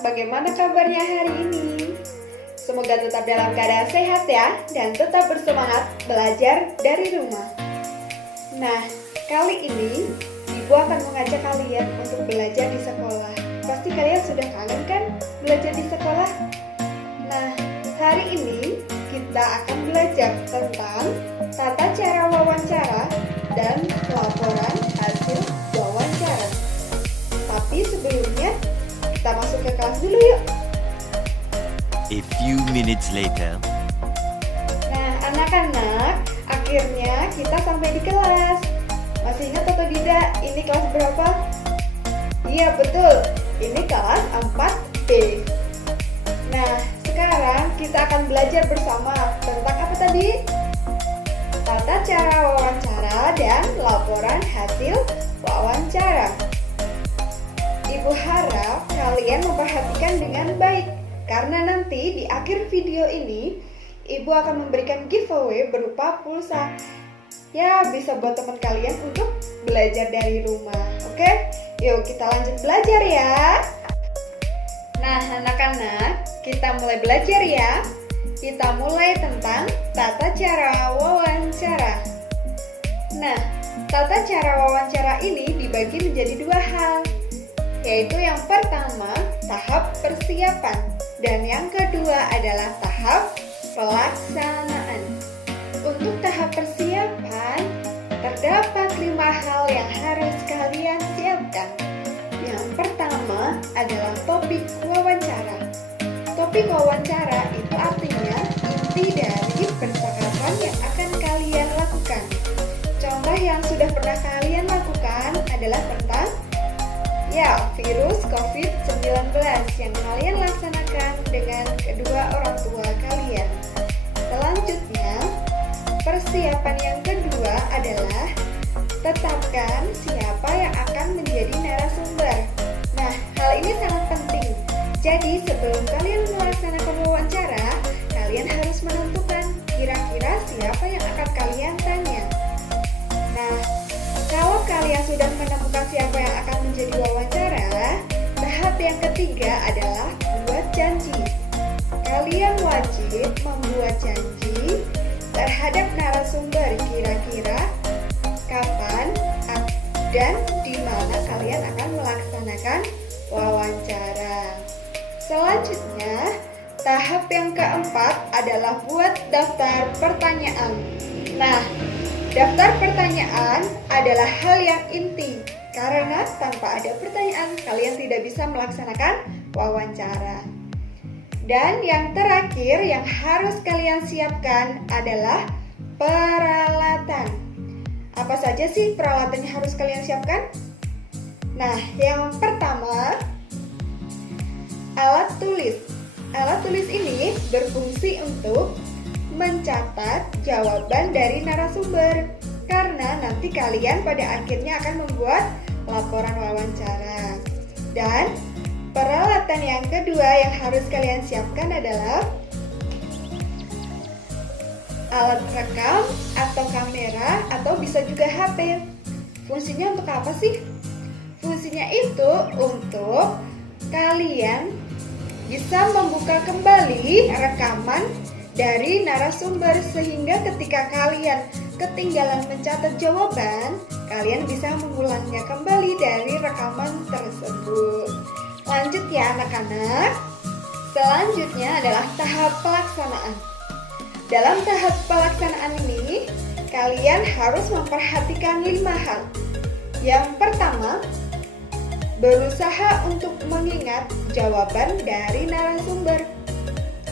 bagaimana kabarnya hari ini? Semoga tetap dalam keadaan sehat ya, dan tetap bersemangat belajar dari rumah. Nah, kali ini Ibu akan mengajak kalian untuk belajar di sekolah. Pasti kalian sudah kangen kan belajar di sekolah? Nah, hari ini kita akan belajar tentang tata cara wawancara dan laporan hasil wawancara. Tapi sebelumnya, kita masuk ke kelas dulu yuk. A few minutes later. Nah, anak-anak, akhirnya kita sampai di kelas. Masih ingat atau tidak, ini kelas berapa? Iya, betul. Ini kelas 4B. Nah, sekarang kita akan belajar bersama tentang apa tadi? Tata cara wawancara dan laporan hasil wawancara. Ibu harap kalian memperhatikan dengan baik, karena nanti di akhir video ini Ibu akan memberikan giveaway berupa pulsa. Ya, bisa buat teman kalian untuk belajar dari rumah. Oke? Yuk kita lanjut belajar ya. Nah, anak-anak, kita mulai belajar ya. Kita mulai tentang tata cara wawancara. Nah, tata cara wawancara ini dibagi menjadi dua hal, yaitu yang pertama, tahap persiapan, dan yang kedua adalah tahap pelaksanaan. Untuk tahap persiapan, terdapat 5 hal yang harus kalian siapkan. Yang pertama adalah topik wawancara. Topik wawancara itu artinya inti dari percakapan yang akan kalian lakukan. Contoh yang sudah pernah kalian lakukan adalah tentang virus COVID-19 yang kalian laksanakan dengan kedua orang tua kalian. Selanjutnya, persiapan yang kedua adalah tetapkan siapa yang akan menjadi narasumber. Nah, hal ini sangat penting. Jadi, sebelum kalian melaksanakan wawancara, kalian harus menentukan kira-kira siapa yang akan kalian tanya. Nah, kalau kalian sudah menemukan siapa yang akan menjadi wawancara, tahap yang ketiga adalah buat janji. Kalian wajib membuat janji terhadap narasumber, kira-kira kapan dan di mana kalian akan melaksanakan wawancara. Selanjutnya, tahap yang keempat adalah buat daftar pertanyaan. Nah, daftar pertanyaan adalah hal yang inti, karena tanpa ada pertanyaan, kalian tidak bisa melaksanakan wawancara. Dan yang terakhir yang harus kalian siapkan adalah peralatan. Apa saja sih peralatan yang harus kalian siapkan? Nah, yang pertama, alat tulis. Alat tulis ini berfungsi untuk mencatat jawaban dari narasumber, karena nanti kalian pada akhirnya akan membuat laporan wawancara. Dan peralatan yang kedua yang harus kalian siapkan adalah alat rekam atau kamera, atau bisa juga HP. Fungsinya untuk apa sih? Fungsinya itu untuk kalian bisa membuka kembali rekaman dari narasumber, sehingga ketika kalian ketinggalan mencatat jawaban, kalian bisa mengulangnya kembali dari rekaman tersebut. Lanjut ya anak-anak. Selanjutnya adalah tahap pelaksanaan. Dalam tahap pelaksanaan ini, kalian harus memperhatikan 5 hal. Yang pertama, berusaha untuk mengingat jawaban dari narasumber.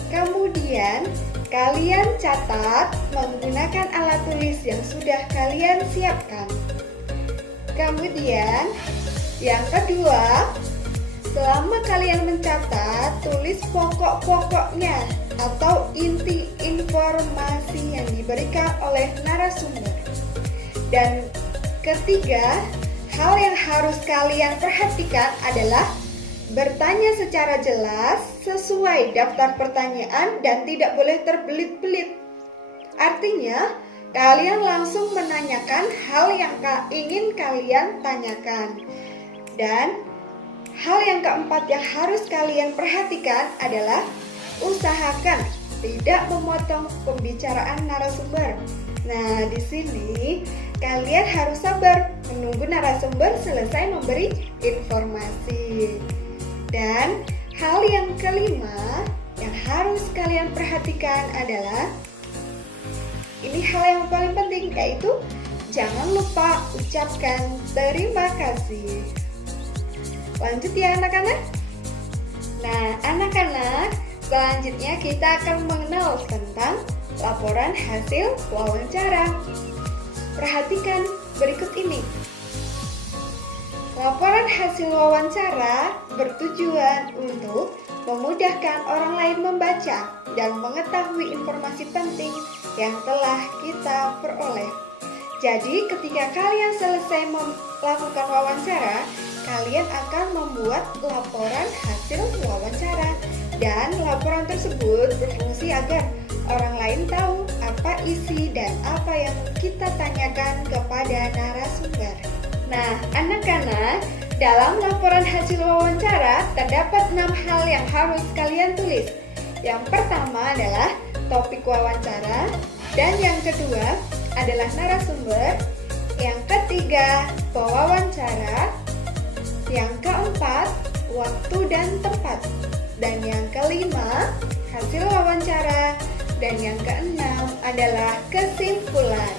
Kemudian, kalian catat menggunakan alat tulis yang sudah kalian siapkan. Kemudian, yang kedua, selama kalian mencatat, tulis pokok-pokoknya atau inti informasi yang diberikan oleh narasumber. Dan ketiga, hal yang harus kalian perhatikan adalah bertanya secara jelas sesuai daftar pertanyaan dan tidak boleh terbelit-belit. Artinya, kalian langsung menanyakan hal yang ingin kalian tanyakan. Dan hal yang keempat yang harus kalian perhatikan adalah usahakan tidak memotong pembicaraan narasumber. Nah, di sini kalian harus sabar menunggu narasumber selesai memberi informasi. Dan hal yang kelima yang harus kalian perhatikan adalah ini hal yang paling penting, yaitu jangan lupa ucapkan terima kasih. Lanjut ya anak-anak. Nah, anak-anak, selanjutnya kita akan mengenal tentang laporan hasil wawancara. Perhatikan berikut ini. Laporan hasil wawancara bertujuan untuk memudahkan orang lain membaca dan mengetahui informasi penting yang telah kita peroleh. Jadi, ketika kalian selesai melakukan wawancara, kalian akan membuat laporan hasil wawancara. Dan laporan tersebut berfungsi agar orang lain tahu apa isi dan apa yang kita tanyakan kepada narasumber. Nah, anak-anak, dalam laporan hasil wawancara terdapat 6 hal yang harus kalian tulis. Yang pertama adalah topik wawancara, dan yang kedua adalah narasumber, yang ketiga pewawancara, yang keempat waktu dan tempat, dan yang kelima hasil wawancara, dan yang keenam adalah kesimpulan.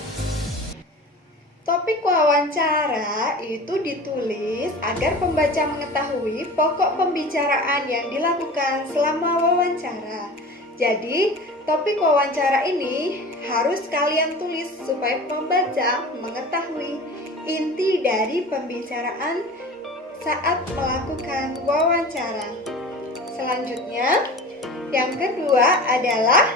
Topik wawancara itu ditulis agar pembaca mengetahui pokok pembicaraan yang dilakukan selama wawancara. Jadi, topik wawancara ini harus kalian tulis supaya pembaca mengetahui inti dari pembicaraan saat melakukan wawancara. Selanjutnya, yang kedua adalah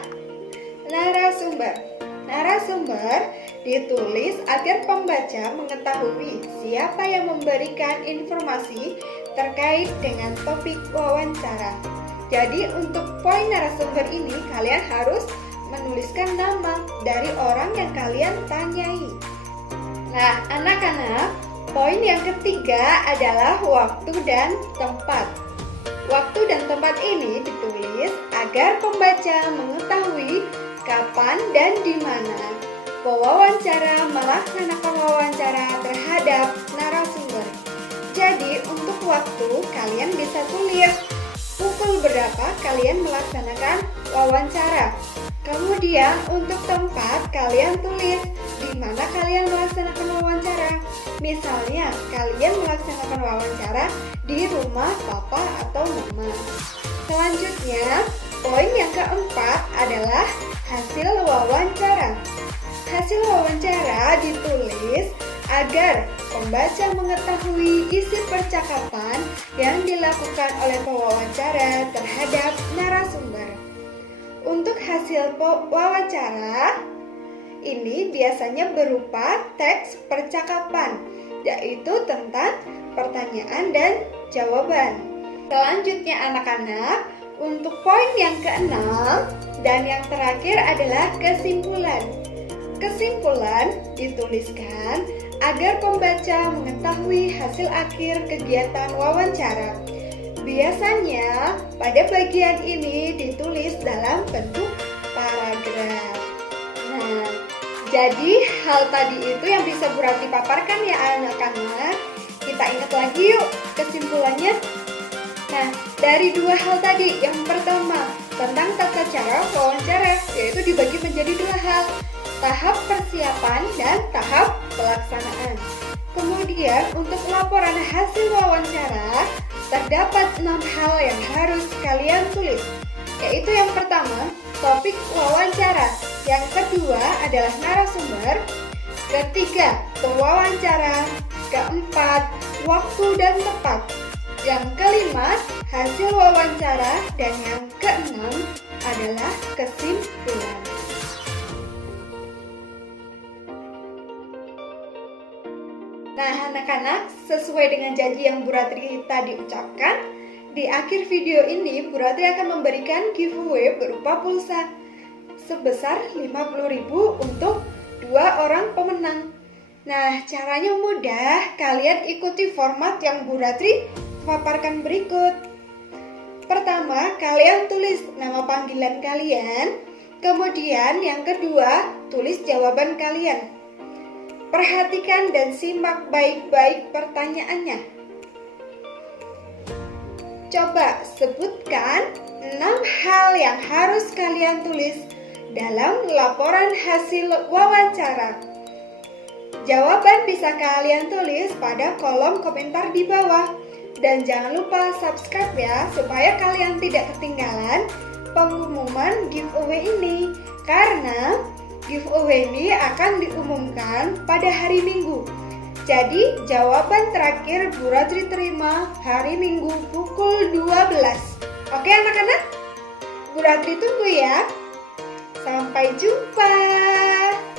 narasumber. Narasumber ditulis agar pembaca mengetahui siapa yang memberikan informasi terkait dengan topik wawancara. Jadi untuk poin narasumber ini kalian harus menuliskan nama dari orang yang kalian tanyai. Nah, anak-anak, poin yang ketiga adalah waktu dan tempat. Waktu dan tempat ini ditulis agar pembaca mengetahui kapan dan di mana pewawancara melaksanakan wawancara terhadap narasumber. Jadi untuk waktu kalian bisa tulis pukul berapa kalian melaksanakan wawancara. Kemudian untuk tempat kalian tulis di mana kalian melaksanakan wawancara. Misalnya kalian melaksanakan wawancara di rumah papa atau mama. Selanjutnya, poin yang keempat adalah hasil wawancara. Hasil wawancara ditulis agar pembaca mengetahui isi percakapan yang dilakukan oleh pewawancara terhadap narasumber. Untuk hasil wawancara ini biasanya berupa teks percakapan, yaitu tentang pertanyaan dan jawaban. Selanjutnya anak-anak, untuk poin yang keenam dan yang terakhir adalah kesimpulan. Kesimpulan dituliskan agar pembaca mengetahui hasil akhir kegiatan wawancara. Biasanya pada bagian ini ditulis dalam bentuk paragraf. Nah, jadi hal tadi itu yang bisa Bu Ratri paparkan ya anak-anak. Kita ingat lagi yuk kesimpulannya. Nah, dari dua hal tadi, yang pertama tentang tata cara wawancara, yaitu dibagi menjadi dua hal, tahap persiapan dan tahap pelaksanaan. Kemudian untuk laporan hasil wawancara, terdapat 6 hal yang harus kalian tulis, yaitu yang pertama, topik wawancara, yang kedua adalah narasumber, ketiga, pewawancara, keempat, waktu dan tempat, yang kelima, hasil wawancara, dan yang keenam adalah kesimpulan. Nah anak-anak, sesuai dengan janji yang Bu Ratri tadi ucapkan, di akhir video ini Bu Ratri akan memberikan giveaway berupa pulsa sebesar 50.000 untuk 2 orang pemenang. Nah caranya mudah, kalian ikuti format yang Bu Ratri paparkan berikut. Pertama, kalian tulis nama panggilan kalian. Kemudian yang kedua, tulis jawaban kalian. Perhatikan dan simak baik-baik pertanyaannya. Coba sebutkan 6 hal yang harus kalian tulis dalam laporan hasil wawancara. Jawaban bisa kalian tulis pada kolom komentar di bawah. Dan jangan lupa subscribe ya, supaya kalian tidak ketinggalan pengumuman giveaway ini. Karena giveaway ini akan diumumkan pada hari Minggu. Jadi jawaban terakhir Bu Ratri terima hari Minggu pukul 12. Oke anak-anak? Bu Ratri tunggu ya. Sampai jumpa.